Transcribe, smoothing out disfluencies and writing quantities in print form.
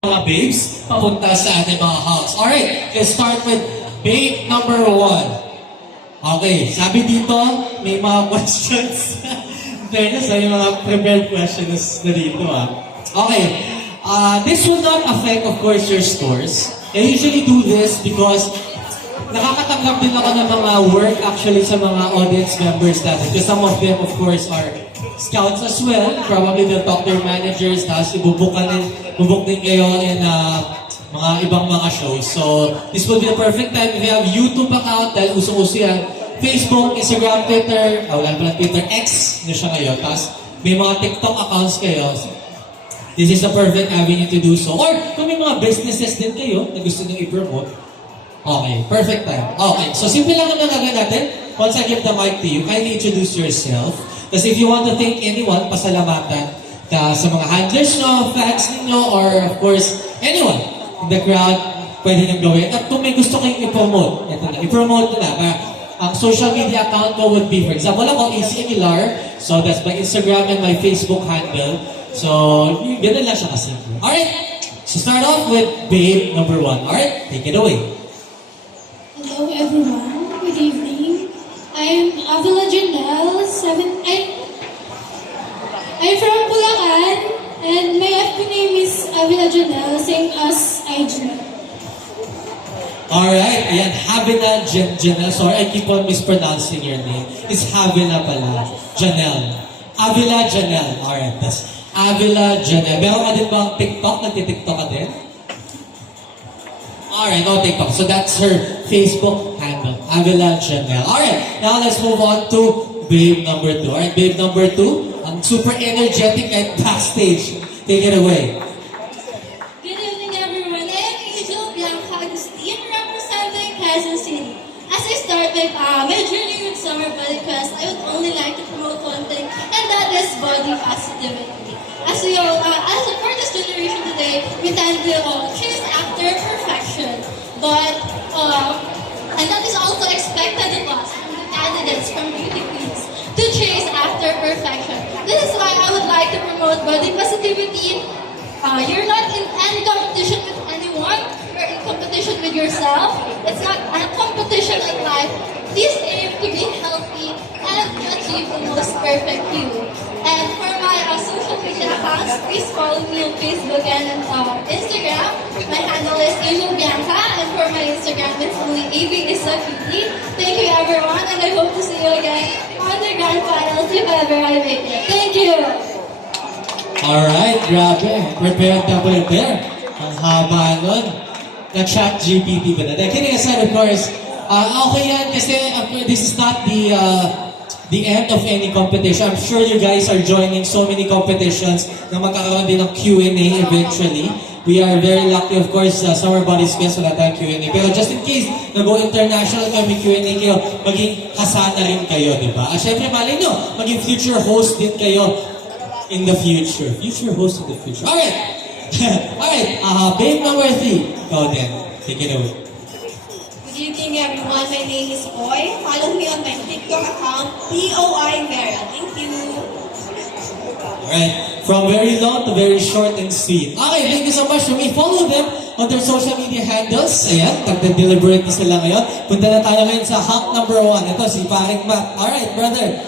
mga babes papunta sa ating mga house. Alright, let's start with babe number 1. Okay, sabi dito, may mga questions. Fairness, may mga prepared questions na dito Okay, this will not affect, of course, your scores. I usually do this because nakakatanggap din ako ng mga work actually sa mga audience members natin. Because some of them, of course, are scouts as well. Probably they'll talk to your managers, tapos ibubuk din kayo in mga ibang mga shows. So, this will be the perfect time if you have YouTube account, dahil usong-uso yan. Facebook, Instagram, Twitter, wala pala Twitter, X na siya ngayon. Tapos, may mga TikTok accounts kayo. This is the perfect avenue to do so. Or, kung may mga businesses din kayo na gusto nyo i-promote, okay, perfect time. Okay, so simple lang naman gagawin natin. Once I give the mic to you, kindly introduce yourself. Kasi if you want to thank anyone, pasalamatan ka sa mga handlers nyo, fans ninyo, or of course, anyone in the crowd, pwede nyo gawin. At kung may gusto kayong i-promote, ito na, i-promote na. Ang social media account ko would be, for example, ako, AC Aguilar. So that's my Instagram and my Facebook handle. So, ganun lang siya kasi. Alright, so start off with babe number 1. Alright, take it away. Hello everyone, good evening. I'm Avila Janelle, I'm from Bulacan, and my FB name is Avila Janelle, same as IG. Alright, ayan, Havila Janelle. Sorry, I keep on mispronouncing your name. It's Havila pala. Janelle. Avila Janelle. Alright, that's Avila Janelle. Meron ka din bang TikTok? Nagtitiktok ka din? Alright, no TikTok. So that's her Facebook handle, Avila Janelle. Alright, now let's move on to babe number 2. Alright, babe number 2, ang super energetic at backstage. Take it away. Good evening everyone, I'm Angel Bianca Agustin, representing Quezon City. As I start my journey with Summer Body Quest, I would only like to promote one thing, and that is body positivity. As we all, as a for this generation today, we tend to chase after perfection, but and that is also expected of us, from the candidates, from beauty queens, to chase after perfection. This is why I would like to promote body positivity. You're not in any competition with anyone. You're in competition with yourself. It's not a competition in life. Please aim to be healthy and to achieve the most perfect you. And for my social media accounts, please follow me on Facebook and Instagram. My handle is Angel Bianca, and for my Instagram, it's only AB_is_a_cutie. Thank you everyone, and I hope to see you again on the grand finals if ever I make it. Thank you! Alright, grabe. Prepared na prepare. Ang haba nun. Na-chat GPT ba na? Kidding aside, of course, okay yan kasi this is not the end of any competition. I'm sure you guys are joining so many competitions na magkakaroon din ng Q&A eventually. We are very lucky, of course, Summer Bodies Quest wala tayong Q&A. Pero just in case, nag-go international kayo, may Q&A kayo, maging kasana rin kayo, di ba? Siyempre, malay nyo, maging future host din kayo in the future. Future host in the future. Alright! Alright, babe number 3. Go then. Take it away. Good evening everyone, my name is Boy. Follow me on my TikTok account, POI Vera. Thank you. Alright, from very long to very short and sweet. Okay, thank you so much. You may follow them on their social media handles. Ayan, tagda-deliberate na sila ngayon. Punta na tayo ngayon sa hack number 1. Ito, si Paring Matt. Alright, brother.